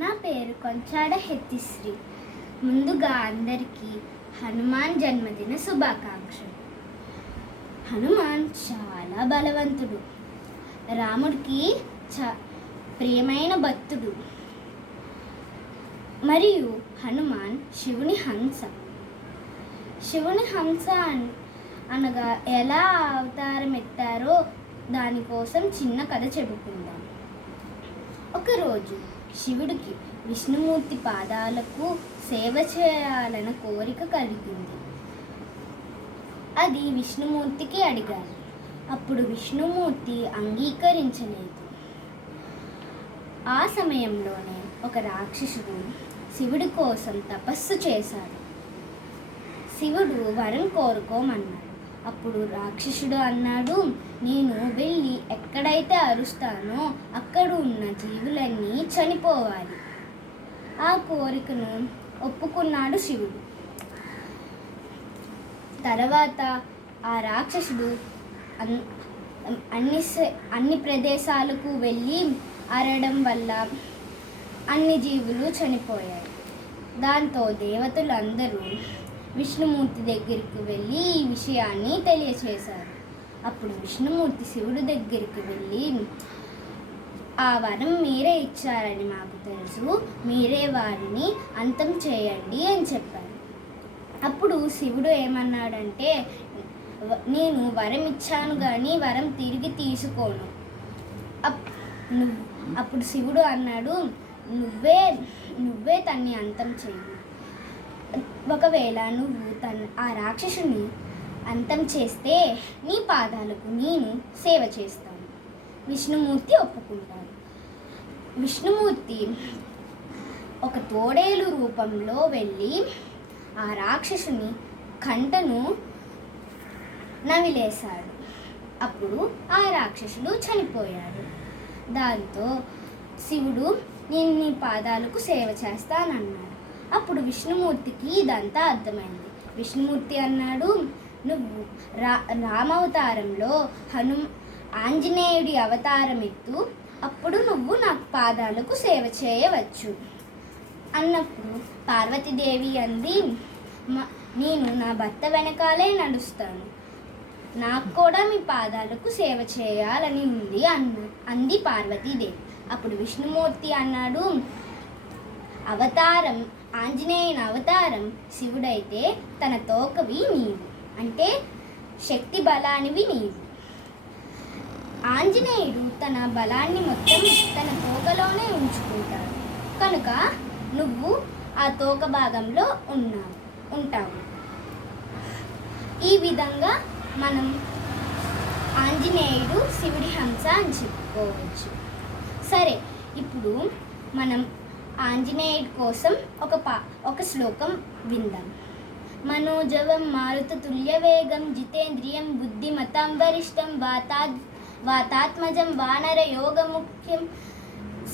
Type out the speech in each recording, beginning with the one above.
నా పేరు కొంచాడ హెత్తిశ్రీ. ముందుగా అందరికీ హనుమాన్ జన్మదిన శుభాకాంక్షలు. హనుమాన్ చాలా బలవంతుడు, రాముడికి ప్రియమైన భక్తుడు. మరియు హనుమాన్ శివుని హంస. శివుని హంస అనగా ఎలా అవతారం ఎత్తారో దానికోసం చిన్న కథ చెప్పుకుందాం. ఒకరోజు శివుడికి విష్ణుమూర్తి పాదాలకు సేవ చేయాలన్న కోరిక కలిగింది. అది విష్ణుమూర్తికి అడిగారు. అప్పుడు విష్ణుమూర్తి అంగీకరించలేదు. ఆ సమయంలోనే ఒక రాక్షసుడు శివుడి కోసం తపస్సు చేశాడు. శివుడు వరం కోరుకోమన్నాడు. అప్పుడు రాక్షసుడు అన్నాడు, నేను వెళ్ళి ఎక్కడైతే అరుస్తానో అక్కడ ఉన్న జీవులన్నీ చనిపోవాలి. ఆ కోరికను ఒప్పుకున్నాడు శివుడు. తర్వాత ఆ రాక్షసుడు అన్ని ప్రదేశాలకు వెళ్ళి అరవడం వల్ల అన్ని జీవులు చనిపోయాయి. దాంతో దేవతలందరూ విష్ణుమూర్తి దగ్గరికి వెళ్ళి ఈ విషయాన్ని తెలియచేశారు. అప్పుడు విష్ణుమూర్తి శివుడి దగ్గరికి వెళ్ళి, ఆ వరం మీరే ఇచ్చారని మాకు తెలుసు, మీరే వారిని అంతం చేయండి అని చెప్పారు. అప్పుడు శివుడు ఏమన్నాడంటే, నేను వరం ఇచ్చాను కానీ వరం తిరిగి తీసుకోను. అప్పుడు శివుడు అన్నాడు, నువ్వే తన్ని అంతం చెయ్యి. ఒకవేళ నువ్వు ఆ రాక్షసుని అంతం చేస్తే నీ పాదాలకు నేను సేవ చేస్తాను. విష్ణుమూర్తి ఒప్పుకుంటాడు. విష్ణుమూర్తి ఒక తోడేలు రూపంలో వెళ్ళి ఆ రాక్షసుని కంటను నవిలేశాడు. అప్పుడు ఆ రాక్షసుడు చనిపోయాడు. దాంతో శివుడు నేను నీ పాదాలకు సేవ చేస్తానన్నాడు. అప్పుడు విష్ణుమూర్తికి ఇదంతా అర్థమైంది. విష్ణుమూర్తి అన్నాడు, నువ్వు రామావతారంలో ఆంజనేయుడి అవతారం ఎత్తు, అప్పుడు నువ్వు నాకు పాదాలకు సేవ చేయవచ్చు అన్నప్పుడు పార్వతీదేవి అంది, నేను నా భర్త వెనకాలే నడుస్తాను, నాకు కూడా మీ పాదాలకు సేవ చేయాలని ఉంది అంది పార్వతీదేవి. అప్పుడు విష్ణుమూర్తి అన్నాడు, అవతారం ఆంజనేయుని అవతారం శివుడైతే తన తోకవి నీవు, అంటే శక్తి బలానివి నీవు. ఆంజనేయుడు తన బలాన్ని మొత్తం తన తోకలోనే ఉంచుకుంటాడు కనుక నువ్వు ఆ తోక భాగంలో ఉంటావు. ఈ విధంగా మనం ఆంజనేయుడు శివుడి హంస అని చెప్పుకోవచ్చు. సరే, ఇప్పుడు మనం ఆంజనేయుడి కోసం ఒక శ్లోకం విందాం. మనోజవం మారుతతుల్యవేగం జితేంద్రియం బుద్ధిమతాం వరిష్టం వాతాత్మజం వానర యోగముఖ్యం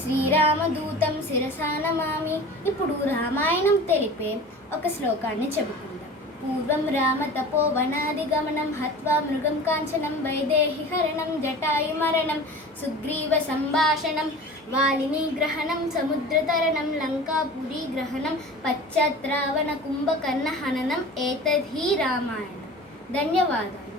శ్రీరామదూతం శిరసా నమామి. ఇప్పుడు రామాయణం తెలిపే ఒక శ్లోకాన్ని చెప్పుకుందాం. పూర్వం రామ తపోవనాదిగమనం హత్వా మృగం కాంచనం వైదేహి హరణం జటాయుమరణం సుగ్రీవ సంభాషణం వాలిని గ్రహణం సముద్రతరణం లంకాపురీ గ్రహణం పశ్చాత్ రావణ కుంభకర్ణ హననం ఏతద్ధి రామాయణం. ధన్యవాదాలు.